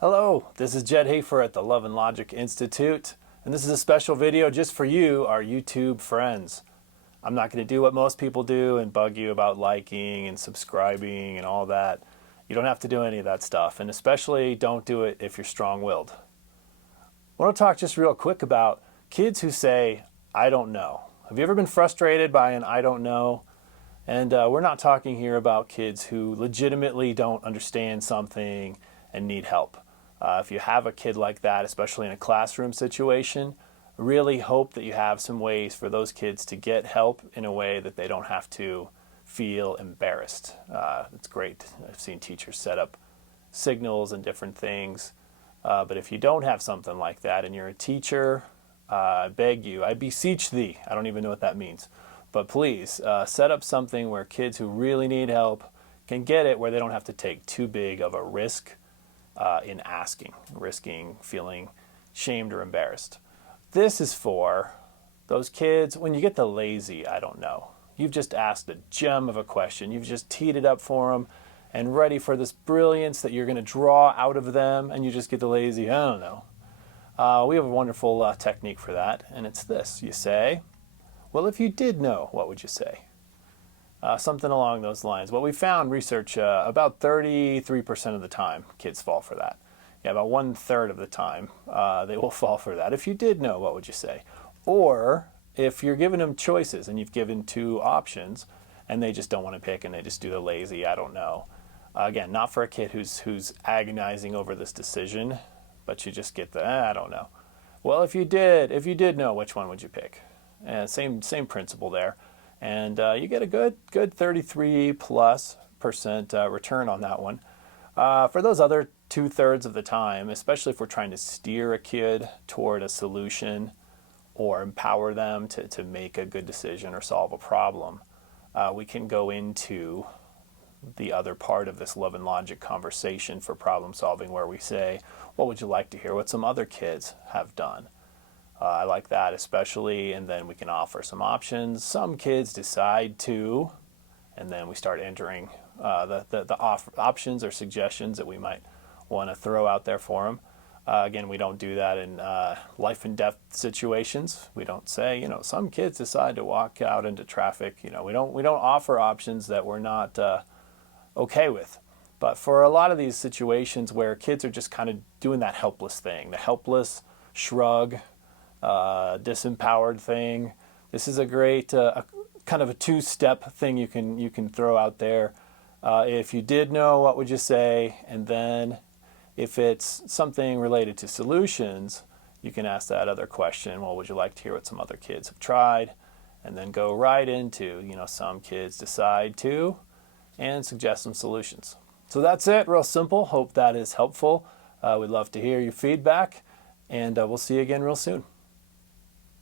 Hello, this is Jed Hafer at the Love and Logic Institute, and this is a special video just for you, our YouTube friends. I'm not going to do what most people do and bug you about liking and subscribing and all that. You don't have to do any of that stuff, and especially don't do it if you're strong-willed. I want to talk just real quick about kids who say, I don't know. Have you ever been frustrated by an I don't know? And we're not talking here about kids who legitimately don't understand something and need help. If you have a kid like that, especially in a classroom situation, really hope that you have some ways for those kids to get help in a way that they don't have to feel embarrassed. It's great. I've seen teachers set up signals and different things. But if you don't have something like that and you're a teacher, I beg you, I beseech thee, I don't even know what that means, but please set up something where kids who really need help can get it, where they don't have to take too big of a risk in asking, risking feeling shamed or embarrassed. This is for those kids, when you get the lazy, I don't know. You've just asked a gem of a question. You've just teed it up for them and ready for this brilliance that you're going to draw out of them, and you just get the lazy, I don't know. We have a wonderful technique for that, and it's this. You say, well, if you did know, what would you say? Something along those lines. What we found, research, about 33% of the time, kids fall for that. Yeah, about 1/3 of the time, they will fall for that. If you did know, what would you say? Or if you're giving them choices and you've given two options and they just don't want to pick and they just do the lazy, I don't know. Again, not for a kid who's agonizing over this decision, but you just get the, I don't know. Well, if you did know, which one would you pick? Same principle there. And you get a good 33+% return on that one. For those other 2/3 of the time, especially if we're trying to steer a kid toward a solution or empower them to make a good decision or solve a problem, we can go into the other part of this love and logic conversation for problem solving, where we say, what would you like to hear what some other kids have done? I like that especially, and then we can offer some options. Some kids decide to, and then we start entering the options or suggestions that we might want to throw out there for them. Again, we don't do that in life and death situations. We don't say, some kids decide to walk out into traffic. We don't offer options that we're not okay with. But for a lot of these situations where kids are just kind of doing that helpless thing, the helpless shrug, disempowered thing, this is a great kind of a two-step thing you can throw out there. If you did know, what would you say? And then if it's something related to solutions, you can ask that other question, well, would you like to hear what some other kids have tried? And then go right into, some kids decide to, and suggest some solutions. So that's it, real simple. Hope that is helpful. We'd love to hear your feedback, and we'll see you again real soon.